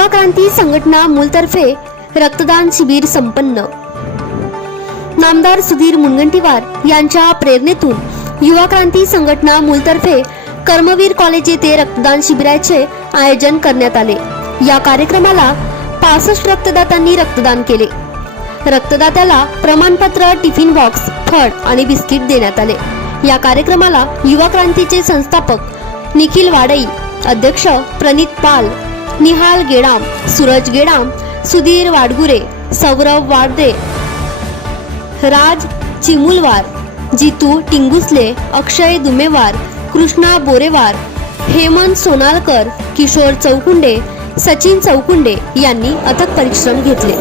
युवा क्रांती संघटना मूलतर्फे रक्तदान शिबिर संपन्न. नामदार सुधीर मुनगंटीवार यांच्या प्रेरणेतून युवा क्रांती संघटना मूलतर्फे कर्मवीर कॉलेज येथे रक्तदान शिबिराचे आयोजन करण्यात आले. या कार्यक्रमाला पासष्ट रक्तदात्यांनी रक्तदान केले. रक्तदात्याला प्रमाणपत्र टिफिन बॉक्स फळ आणि बिस्किट देण्यात आले. या कार्यक्रमाला युवा क्रांतीचे संस्थापक निखिल वाडई अध्यक्ष प्रणित पाल निहाल गेडाम सूरज गेडाम सुधीर वाडगुरे सौरभ वाडदे राज चिमुलवार जितू टिंगुसले अक्षय दुमेवार कृष्णा बोरेवार हेमंत सोनालकर किशोर चौकुंडे सचिन चौकुंडे यांनी अथक परिश्रम घेतले.